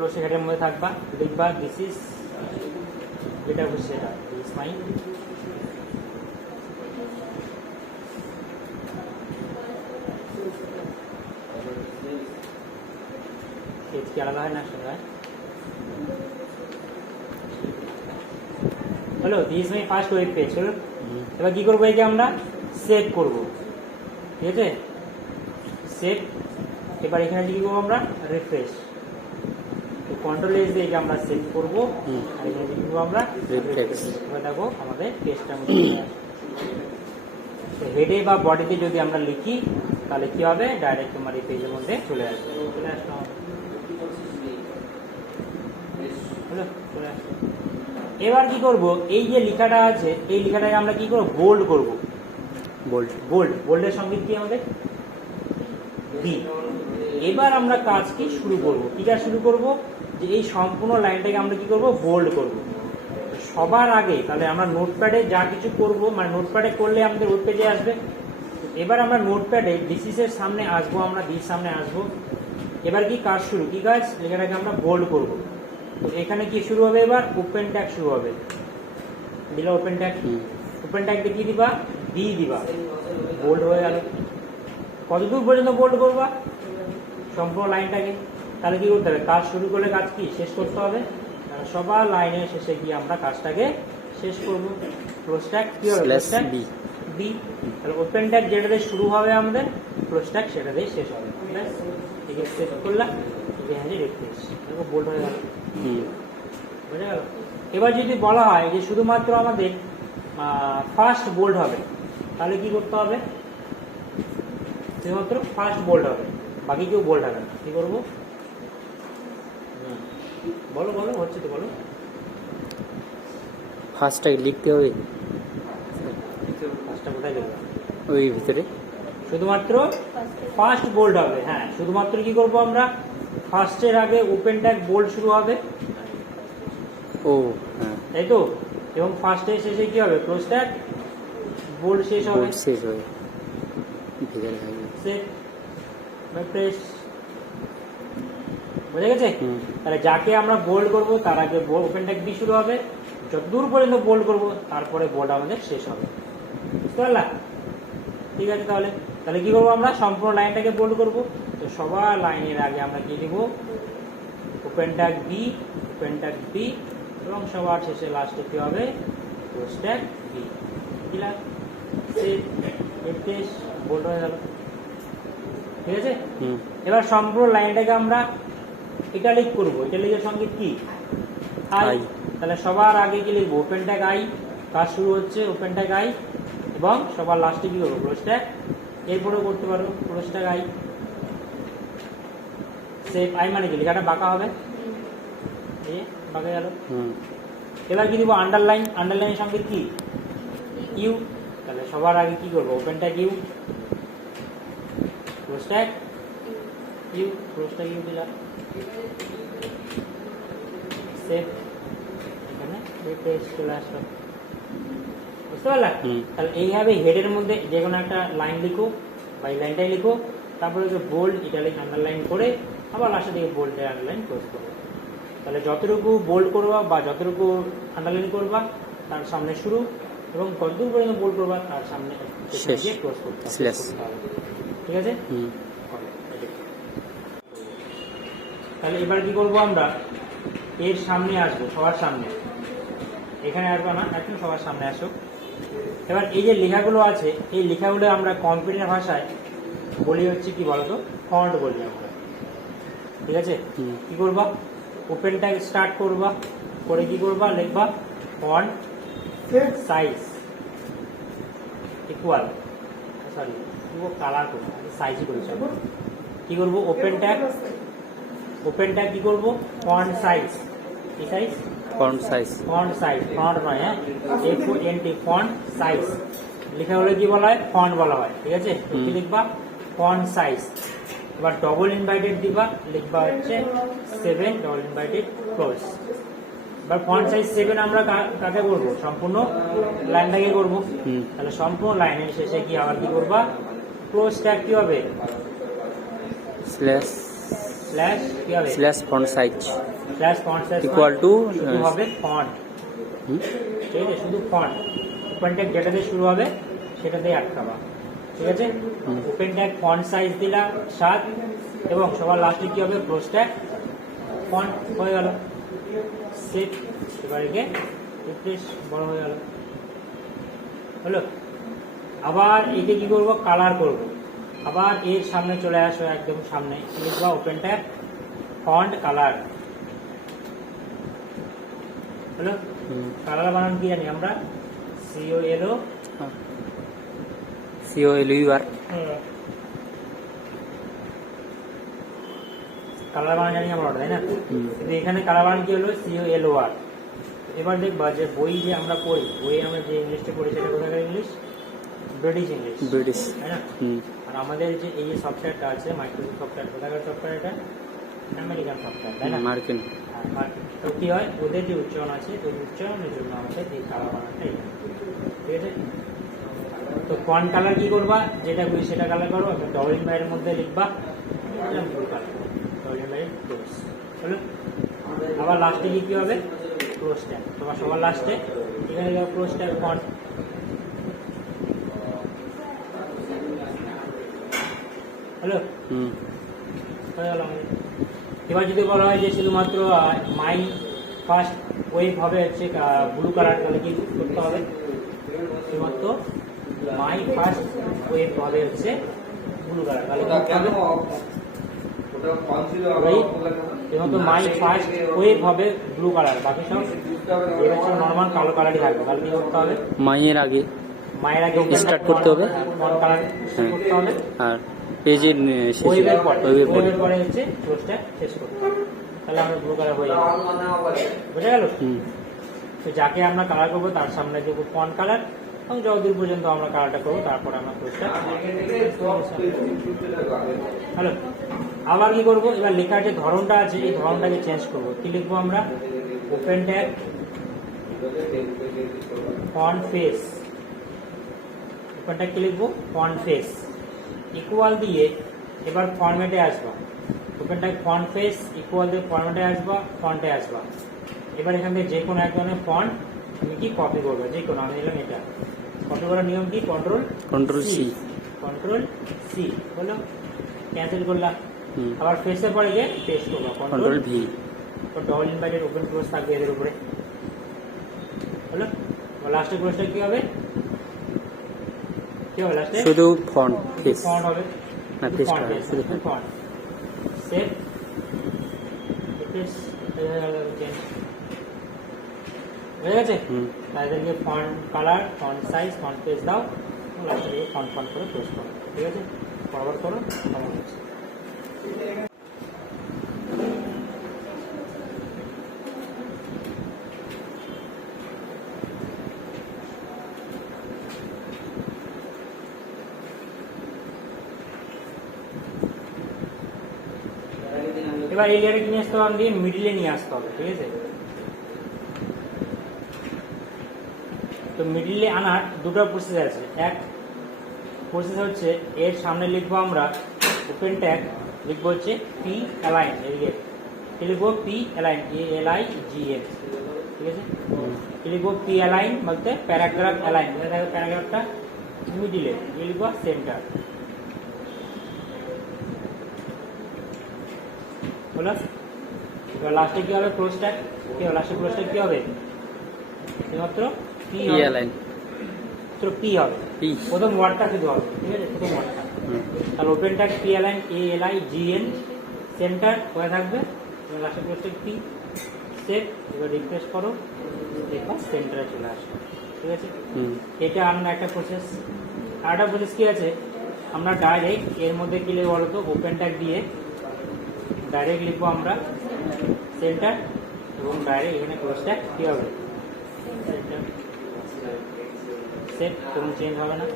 Close হেডের মধ্যে থাকবা, লিখবা দিস ইজ, যেটা হচ্ছে সেটা দিস মাই পেজ কি আলাদা হয় না সবাই হলো, this my first web page হলো। এবার কি করবো, একে আমরা সেভ করব, ঠিক আছে, সেভ। এবার এখানে কি করবো আমরা, রিফ্রেশ, তো কন্ট্রোল এস দিয়ে আমরা সেভ করবো, আর এখানে কি করবো আমরা রিফ্রেশ। এবার দেখো আমাদের পেজটার মধ্যে হেডে বা বডিতে যদি আমরা লিখি তাহলে কি হবে, ডাইরেক্ট তোমার এই পেজের মধ্যে চলে আসবে, চলে আসলো হলো, চলে আসলো। এবার কি করব, এই যে লেখাটা আছে এই লেখাটাকে আমরা কি করব, বোল্ড করব, বোল্ডের সঙ্গে কি আমাদের বি। এবার আমরা কাজ কি শুরু করব, কি কাজ শুরু করব, যে এই সম্পূর্ণ লাইনটাকে আমরা কি করব, বোল্ড করব। সবার আগে তাহলে আমরা নোটপ্যাডে যা কিছু করব, মানে নোটপ্যাডে করলে আমাদের ওয়েব পেজে আসবে। এবার আমরা নোটপ্যাডে ডিসিসের সামনে আসবো, আমরা দির সামনে আসবো। এবার কি কাজ শুরু, কি কাজ, লেখাটাকে আমরা বোল্ড করব। তো এখানে কি শুরু হবে, এবার ওপেন ট্যাগ শুরু হবে, দিলা ওপেন ট্যাগ, ওপেন ট্যাগ দিয়ে কি দিবা, বি দিবা, বোল্ড হয়ে গেল। কতদূর পর্যন্ত বোল্ড করবা, সম্পূর্ণ লাইনটাকে। তাহলে কি করতে হবে, কাজ শুরু করলে কাজ কি শেষ করতে হবে, সবার লাইনের শেষে গিয়ে আমরা কাজটাকে শেষ করব। ক্লোজ ট্যাগ কি হবে, ক্লোজ ট্যাগ বি। তাহলে ওপেন ট্যাগ যেটা দিয়ে শুরু হবে আমাদের, ক্লোজ ট্যাগ সেটা দিয়ে শেষ হবে। ব্যাস, একে সেভ করলাম, এখানে রিফ্রেশ, দেখো বোল্ড হয়ে গেল, বুঝে গেল। এবার যদি বলা হয় যে শুধুমাত্র আমাদের ফার্স্ট বোল্ড হবে, তাহলে কি করতে হবে, শুধুমাত্র ফার্স্ট বোল্ড হবে, বাকি কেউ বোল্ড হবে না। কি করবো, বলো বলো, হচ্ছে তো বলো। ফার্স্টটাকে লিখতে হবে, ফার্স্টটা কোথায় লিখবো, ওই ভিতরে শুধুমাত্র ফার্স্ট বোল্ড হবে। হ্যাঁ, শুধুমাত্র কি করবো আমরা, ফার্স্টের আগে ওপেন ট্যাগ বোল্ড শুরু হবে, ও হ্যাঁ, তাই তো, এবং ফার্স্টের শেষে কি হবে, ক্লোজ ট্যাগ বোল্ড শেষ হবে, শেষ হবে, ভিতরে থাকবে সেভ প্রেস, বুঝে গেছে। তাহলে যাকে আমরা বোল্ড করবো তার আগে ওপেন ট্যাগ বি শুরু হবে, যতদূর পর্যন্ত বোল্ড করবো তারপরে বোল্ড আমাদের শেষ হবে, বুঝতে পারলা। ঠিক আছে, তাহলে তাহলে কি করবো, আমরা সম্পূর্ণ লাইনটাকে বোল্ড করবো। তো সবার লাইনের আগে আমরা কি দিব, open tag B, open tag B, এবং সবার শেষে লাস্টে কি হবে, ক্লোজ ট্যাগ বি দিলাম, সেভ রিফ্রেশ, বোল্ড হয়ে গেল। ঠিক আছে, এবার সম্পূর্ণ লাইনটাকে আমরা ইটালিক করবো, ইটালিকের সঙ্গে কি আই। তাহলে সবার আগে কি লিখবো, ওপেন ট্যাগ আই, কাজ শুরু হচ্ছে ওপেন ট্যাগ আই, এবং সবার লাস্টে কি করবো, ক্লোজ ট্যাগ, এরপরেও করতে পারো close tag I, save. I মানে কি, লেখাটা বাঁকা হবে, বাঁকা গেল। এবার কি দিব, আন্ডারলাইন, আন্ডারলাইনের সঙ্গে কি ইউ, তাহলে সবার আগে কি করবো, open tag U, close tag U, close tag U দিলাম, সেভ, এখানে রিফ্রেশ চলে আসলো, বুঝতে পারলা। তাহলে এইভাবে হেডের মধ্যে যে কোনো একটা লাইন লিখো, বা এই লাইনটাই লিখো, তারপরে বোল্ড ইটালিক আন্ডারলাইন করে আবার লাস্টের দিকে বোল্ড আন্ডারলাইন ক্লোজ করবো। তাহলে যতটুকু বোল্ড করবা বা যতটুকু আন্ডারলাইন করবা তার সামনে শুরু, এবং কতদূর পর্যন্ত বোল্ড করবা তার সামনে ক্লোজ করতে হবে। ঠিক আছে, তাহলে এবার কি করবো, আমরা এর সামনে আসবো, সবার সামনে, এখানে আসবো না, এখন সবার সামনে আসো। এবার এই যে লেখাগুলো আছে, এই লেখাগুলো আমরা কম্পিউটার ভাষায় বলি হচ্ছে কি বলতো, ফন্ট বলি আমরা। ঠিক আছে, কি করবা, ওপেন ট্যাগ স্টার্ট করবা, করে কি করবা, লিখবা font size equal, sorry colour করবো, সাইজ করেছি। কি করবো, ওপেন ট্যাগ, ওপেন ট্যাগ কি করবো, ফন্ট সাইজ, কি size, font size, font size, font নয়, হ্যাঁ, FONT, ফন্ট সাইজ লেখা হলে কি বলা হয়, ফন্ট বলা হয়। ঠিক আছে, কি লিখবা, ফন্ট সাইজ। এবার ডবল ইনভাইটেড দিবা, লিখবা হচ্ছে 7, ডবল ইনভাইটেড ক্লোজ। এবার ফন্ট সাইজ 7 আমরা কাকে করবো, সম্পূর্ণ লাইনটাকে করবো। তাহলে সম্পূর্ণ লাইনের শেষে কি আবার কি করবা, ক্লোজ ট্যাগ কি হবে, স্ল্যাশ স্ল্যাশ কি হবে slash font size slash font size equal to শুরু হবে ফন্ট, ঠিক আছে, শুধু ফন্ট। ওপেন ট্যাগ যেটা দিয়ে শুরু হবে সেটাতেই আটকাবা, ঠিক আছে। ওপেন ট্যাগ ফন্ট সাইজ দিলাম 7 এবং সবার লাস্টে কি হবে ক্লোজ ট্যাগ ফন্ট হয়ে গেল সেট। এবার একে রিফ্রেশ, বড় হয়ে গেল, হলো। আবার একে কি করব, কালার করব। আবার এর সামনে চলে আসো, একদম সামনে লিখবা ওপেন ট্যাগ ফন্ট কালার, হলো। কালার বানান কি জানি আমরা, COLO COLUR কালার বানান জানি আমরা, তাই না? কিন্তু এখানে কালার বানান কি হলো, COLOR। এবার দেখবা যে বই যে আমরা পড়ি, বইয়ে আমরা যে ইংলিশটা পড়ি সেটা কোথাকার ইংলিশ, ব্রিটিশ ইংলিশ, ব্রিটিশ, তাই না? আর আমাদের যে এই সফটওয়্যারটা আছে মাইক্রোসফট সফটওয়্যার, কোথাকার সফটওয়্যার, এটা আমেরিকান সফটওয়্যার, তাই না? মার্কিন। তো কি হয়, ওদের যে উচ্চারণ আছে ওই উচ্চারণের জন্য আমাদের এই কালার বানানটা, ঠিক আছে। তো ফন্ট কালার কি করবা, যেটা বুঝি সেটা কালার করো। ডবল ইনভাইটের মধ্যে লিখবা blue colour, double invite close, হলো। আবার লাস্টে কি হবে, ক্লোজ ট্যাগ। তোমার সবার লাস্টে এখানে যাও ক্লোজ ট্যাগ ফন্ট, হ্যালো, হয়ে গেল আমাদের। এবার যদি বলা হয় যে শুধুমাত্র মাই ফার্স্ট ওয়েভ হবে হচ্ছে ব্লু কালার, তাহলে কি করতে হবে, শুধুমাত্র মাই ফার্স্ট ওয়েভ হবে হচ্ছে ব্লু কালার, তাহলে শুধুমাত্র মাই ফার্স্ট ওয়েভ হবে ব্লু কালার, বাকি সব নর্মাল কালো কালারই থাকবে। তাহলে কি করতে হবে, মাইয়ের আগে স্টার্ট করতে হবে, ফন্ট কালার করতে হবে, আর পেজের শেষে ওয়েভের ওয়েভের পরে হচ্ছে ক্লোজটা শেষ করতে হবে। তাহলে আমরা ব্লু কালার হয়ে যাবে, বুঝা গেল? তো যাকে আমরা কালার করবো তার সামনে দেবো ফন্ট কালার, এবং যতদূর পর্যন্ত আমরা কালারটা করবো তারপর আমরা ক্লোজটা, হ্যালো। আবার কি করবো, এবার লেখার যে ধরনটা আছে এই ধরনটাকে চেঞ্জ করবো। কি লিখবো আমরা, open tag font face, open tag কি লিখবো, ফন্ট ফেস ইকুয়াল দিয়ে এবার ফরম্যাটে আসবা। Open tag font face equal দিয়ে ফরম্যাটে আসবা, ফন্টে আসবা। এবার এখান থেকে যে কোনো এক ধরনের ফন্ট তুমি কি কপি করবে, যে কোনো, আমি নিলাম এটা। কপি করার নিয়ম কি, কন্ট্রোল সি, হলো, ক্যান্সেল করলাম। আবার ফেসের পরে গিয়ে পেস্ট করবা, কন্ট্রোল ভি। তো ডবল ইনভাইটেড ওপেন ক্লোজ থাকবে এদের উপরে, হলো। লাস্টে ক্লোজটা কি হবে, লাস্টে শুধু ফন্ট ফেস, ফন্ট হবে, না ফেস শুধু ফন্ট সেভ, হয়ে গেছে। তাদেরকে font colour, font size, font page দাও, লাস্টে ফন্ট করে ক্লোজ করো, ঠিক আছে। ফরওয়ার্ড করো, কেমন হচ্ছে। এবার এই লেয়ারে কি নিয়ে আসতে হবে, দিয়ে মিডিলে নিয়ে আসতে হবে, ঠিক আছে। তো মিডিলে আনার দুটো প্রসেস আছে। এক প্রসেস হচ্ছে এর সামনে লিখবো আমরা ওপেন ট্যাগ, লিখবো হচ্ছে পি অ্যালাইন, এদিকে কি লিখবো, পি অ্যালাইন, ALIGN, ঠিক আছে। কি লিখবো, পি অ্যালাইন বলতে প্যারাগ্রাফ অ্যালাইন, প্যারাগ্রাফটা মিডিলে, লিখবো সেন্টার, হলো। এবার লাস্টে কি হবে, ক্লোজ ট্যাগ, কি হবে লাস্টে ক্লোজ ট্যাগ কি হবে, শুধুমাত্র পি অ্যালাইন, পি হবে, প্রথম ওয়ার্ডটা শুধু হবে, ঠিক আছে, প্রথম ওয়ার্ডটা। তাহলে open tag P align, ALIGN centre হয়ে থাকবে, এবার লাস্টে ক্লোজ ট্যাগ পি, সেভ। এবার রিফ্রেশ করো, দেখো সেন্টারে চলে আসবে, ঠিক আছে। এটা আমরা একটা প্রসেস। আর একটা প্রসেস কি আছে, আমরা ডাইরেক্ট এর মধ্যে কি লিখবো বলতো, ওপেন ট্যাগ দিয়ে ডাইরেক্ট লিখবো আমরা সেন্টার, এবং ডাইরেক্ট এখানে ক্লোজ ট্যাগ কি হবে, সেট, কোনো চেঞ্জ হবে না,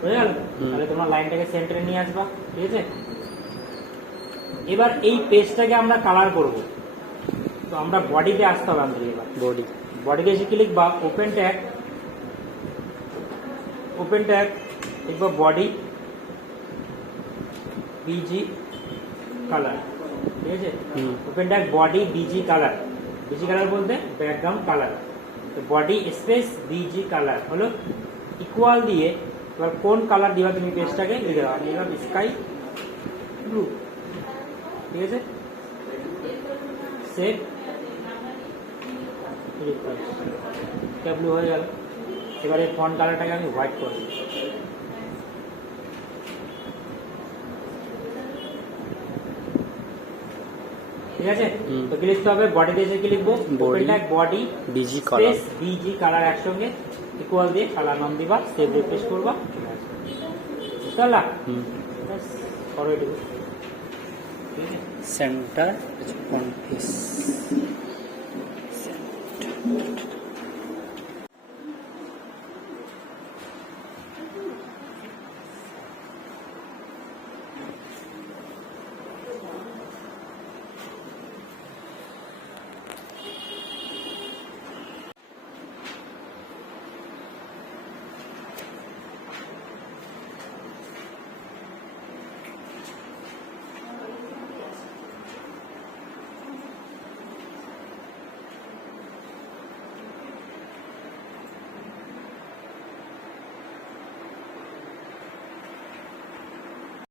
বুঝে গেল। তাহলে তোমার লাইনটাকে সেন্টারে নিয়ে আসবা, ঠিক আছে। এবার এই পেজটাকে আমরা কালার করব, তো আমরা বডিতে আসতে হবে আমাদের। এবার বডিতে এসে কি লিখবা, ওপেন ট্যাগ লিখবা বডি, BG কালার, ঠিক আছে। হুম। Open tag body BG colour, BG colour বলতে ব্যাকগ্রাউন্ড কালার, তো বডি স্পেস বিজি কালার হলো ইকুয়াল দিয়ে এবার কোন কালার দিবা তুমি পেজটাকে লিখে দেওয়া, আমি এবার স্কাই ব্লু, ঠিক আছে। সেভ, ব্লু হয়ে গেল। এবারে ফন্ট কালারটাকে আমি হোয়াইট করে দিই, ঠিক আছে। হুম। তো কি লিখতে হবে, বডিতে এসে কি লিখবো, Body, body BG colour. BG colour একসঙ্গে ইকুয়াল দিয়ে কালার নাম দিবা, সেভ রিফ্রেশ করবা, চলে আসবে। বুঝতে পারলা? হুম। ব্যাস, করো এটুকু, ঠিক আছে। Centre font face.